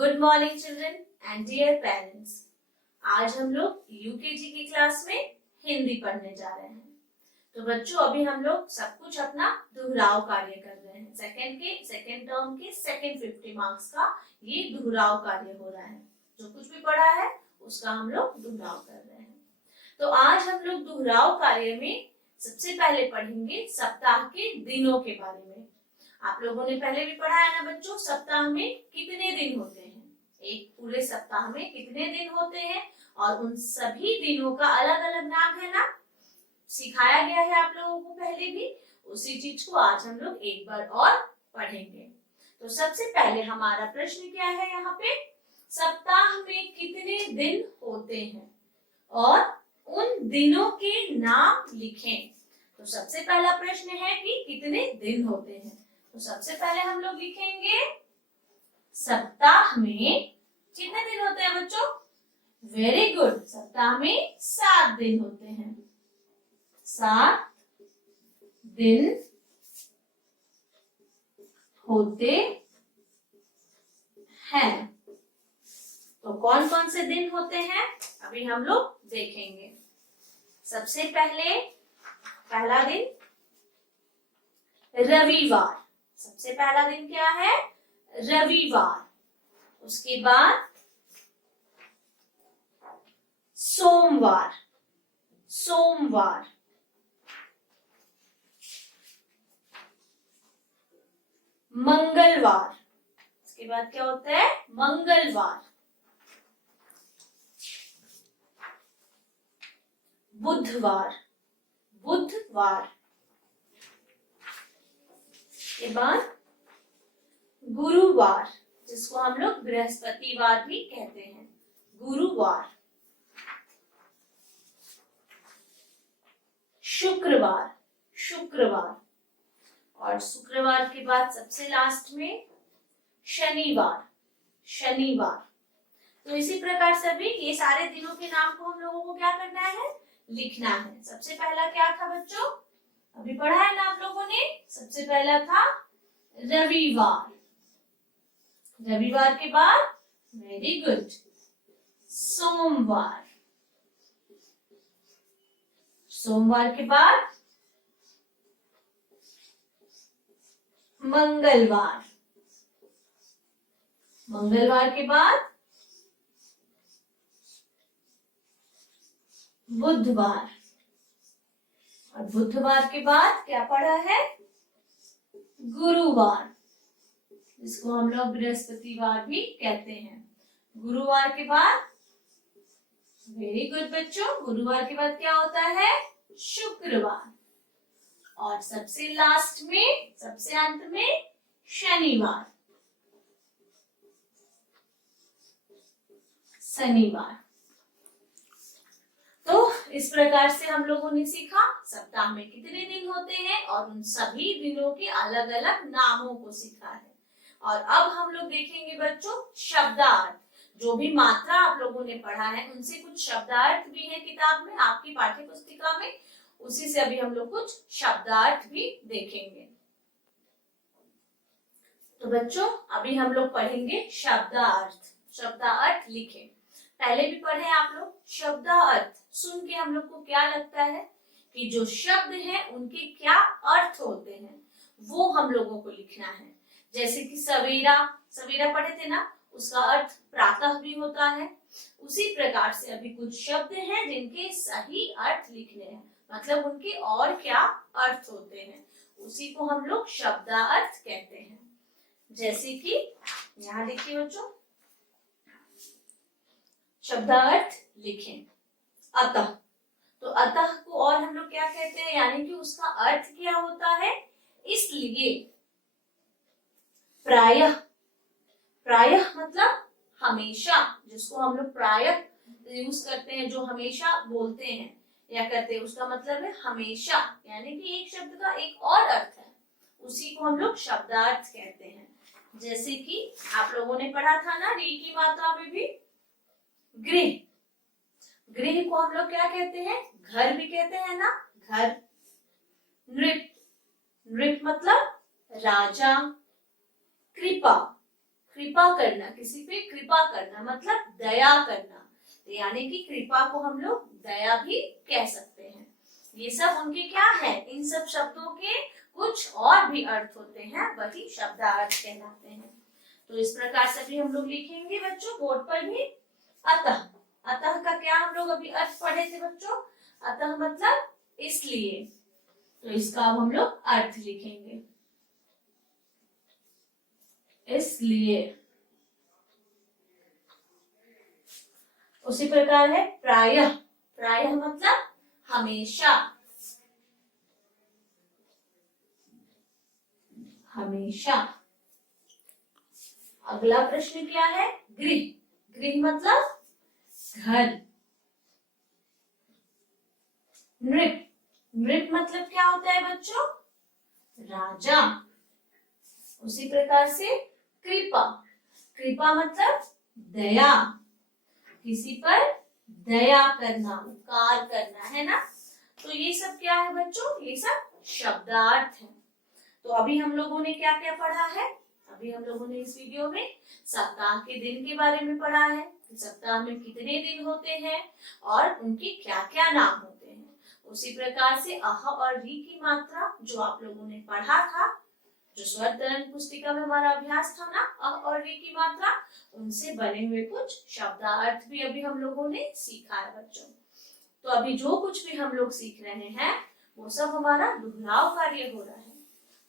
Good morning children and dear parents. आज हम लोग यूकेजी की क्लास में हिंदी पढ़ने जा रहे हैं। तो बच्चों अभी हम लोग सब कुछ अपना दोहराव कार्य कर रहे हैं। सेकेंड टर्म के सेकेंड 50 मार्क्स का ये दोहराव कार्य हो रहा है। जो कुछ भी पढ़ा है उसका हम लोग दोहराव कर रहे हैं। तो आज हम लोग दोहराव कार्य में सबसे पहले पढ़ेंगे सप्ताह के दिनों के बारे में। आप लोगों ने पहले भी पढ़ा है ना बच्चों, सप्ताह में कितने दिन होते हैं, एक पूरे सप्ताह में कितने दिन होते हैं और उन सभी दिनों का अलग अलग नाम है ना, सिखाया गया है आप लोगों को पहले भी। उसी चीज को आज हम लोग एक बार और पढ़ेंगे। तो सबसे पहले हमारा प्रश्न क्या है यहाँ पे, सप्ताह में कितने दिन होते हैं और उन दिनों के नाम लिखें। तो सबसे पहला प्रश्न है कि कितने दिन होते हैं। तो सबसे पहले हम लोग लिखेंगे सप्ताह में कितने दिन होते हैं बच्चों। वेरी गुड, सप्ताह में 7 दिन होते हैं। 7 दिन होते हैं। तो कौन कौन से दिन होते हैं अभी हम लोग देखेंगे। सबसे पहला दिन रविवार। सबसे पहला दिन क्या है, रविवार। उसके बाद सोमवार, मंगलवार। उसके बाद क्या होता है, मंगलवार। बुधवार, के बाद गुरुवार, जिसको हम लोग बृहस्पतिवार भी कहते हैं, गुरुवार। शुक्रवार, और शुक्रवार के बाद सबसे लास्ट में शनिवार। तो इसी प्रकार से भी ये सारे दिनों के नाम को हम लोगों को क्या करना है, लिखना है। सबसे पहला क्या था बच्चों, अभी पढ़ा है ना आप लोगों ने। सबसे पहला था रविवार। रविवार के बाद वेरी गुड सोमवार। सोमवार के बाद मंगलवार। मंगलवार के बाद बुधवार। और बुधवार के बाद क्या पढ़ा है, गुरुवार, जिसको हम लोग बृहस्पतिवार भी कहते हैं। गुरुवार के बाद वेरी गुड बच्चों, गुरुवार के बाद क्या होता है, शुक्रवार। और सबसे लास्ट में, सबसे अंत में शनिवार। तो इस प्रकार से हम लोगों ने सीखा सप्ताह में कितने दिन होते हैं और उन सभी दिनों के अलग अलग नामों को सीखा है। और अब हम लोग देखेंगे बच्चों शब्दार्थ। जो भी मात्रा आप लोगों ने पढ़ा है उनसे कुछ शब्दार्थ भी है किताब में, आपकी पाठ्य पुस्तिका में। उसी से अभी हम लोग कुछ शब्दार्थ भी देखेंगे। तो बच्चों अभी हम लोग पढ़ेंगे शब्दार्थ। शब्दार्थ लिखें। पहले भी पढ़े आप लोग। शब्दार्थ सुन के हम लोग को क्या लगता है कि जो शब्द है उनके क्या अर्थ होते हैं, वो हम लोगों को लिखना है। जैसे कि सवेरा, सवेरा पढ़े थे ना, उसका अर्थ प्रातः भी होता है। उसी प्रकार से अभी कुछ शब्द हैं जिनके सही अर्थ लिखने हैं, मतलब उनके और क्या अर्थ होते हैं, उसी को हम लोग शब्दार्थ कहते हैं। जैसे कि यहाँ देखिए बच्चों, शब्दार्थ लिखें अतः। तो अतः को और हम लोग क्या कहते हैं, यानी कि उसका अर्थ क्या होता है, इसलिए। प्रायः, प्रायः मतलब हमेशा, जिसको हम लोग प्रायः यूज करते हैं, जो हमेशा बोलते हैं या करते हैं, उसका मतलब है हमेशा, यानी कि एक शब्द का एक और अर्थ है, उसी को हम लोग शब्दार्थ कहते हैं। जैसे कि आप लोगों ने पढ़ा था ना री की मात्रा में भी, गृह। गृह को हम लोग क्या कहते हैं, घर भी कहते हैं ना, घर। नृप, नृप मतलब राजा। कृपा, कृपा करना, किसी पे कृपा करना मतलब दया करना, तो यानी कि कृपा को हम लोग दया भी कह सकते हैं। ये सब उनके क्या है, इन सब शब्दों के कुछ और भी अर्थ होते हैं, वही शब्दार्थ कहलाते हैं। तो इस प्रकार से भी हम लोग लिखेंगे बच्चों बोर्ड पर भी। अतः, अतः का क्या हम लोग अभी अर्थ पढ़े थे बच्चों, अतः मतलब इसलिए, तो इसका अब हम लोग अर्थ लिखेंगे, इसलिए। उसी प्रकार है प्रायः, प्रायः मतलब हमेशा, हमेशा। अगला प्रश्न क्या है, गृह, गृह मतलब घर। नृप, नृप मतलब क्या होता है बच्चों, राजा। उसी प्रकार से कृपा, कृपा मतलब दया, किसी पर दया करना, उपकार करना, है ना। तो ये सब क्या है बच्चों, ये सब शब्दार्थ है। तो अभी हम लोगों ने क्या क्या पढ़ा है, अभी हम लोगों ने इस वीडियो में सप्ताह के दिन के बारे में पढ़ा है, सप्ताह में कितने दिन होते हैं और उनके क्या क्या नाम होते हैं। उसी प्रकार से अह और री की मात्रा जो आप लोगों ने पढ़ा था, जो स्वर तरंग पुस्तिका में हमारा अभ्यास था ना, अ और री की मात्रा, उनसे बने हुए कुछ शब्दार्थ भी अभी हम लोगों ने सीखा है बच्चों। तो अभी जो कुछ भी हम लोग सीख रहे हैं वो सब हमारा दोहराव कार्य हो रहा है।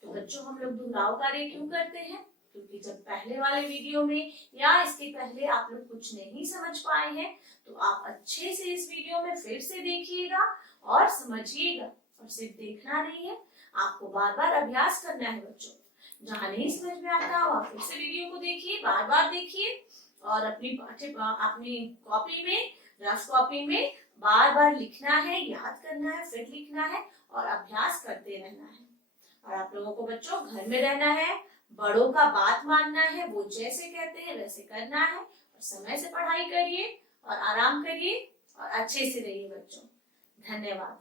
तो बच्चों हम लोग दोहराव कार्य क्यों करते हैं, क्योंकि जब पहले वाले वीडियो में या इसके पहले आप लोग कुछ नहीं समझ पाए हैं तो आप अच्छे से इस वीडियो में फिर से देखिएगा और समझिएगा। और सिर्फ देखना नहीं है, आपको बार बार अभ्यास करना है बच्चों। जहाँ नहीं समझ में आता हो आप फिर से वीडियो को देखिए, बार बार देखिए और अपनी कॉपी में, रफ कॉपी में बार बार लिखना है, याद करना है, फिर लिखना है और अभ्यास करते रहना है। और आप लोगों को बच्चों घर में रहना है, बड़ों का बात मानना है, वो जैसे कहते हैं वैसे करना है और समय से पढ़ाई करिए और आराम करिए और अच्छे से रहिए बच्चों। धन्यवाद।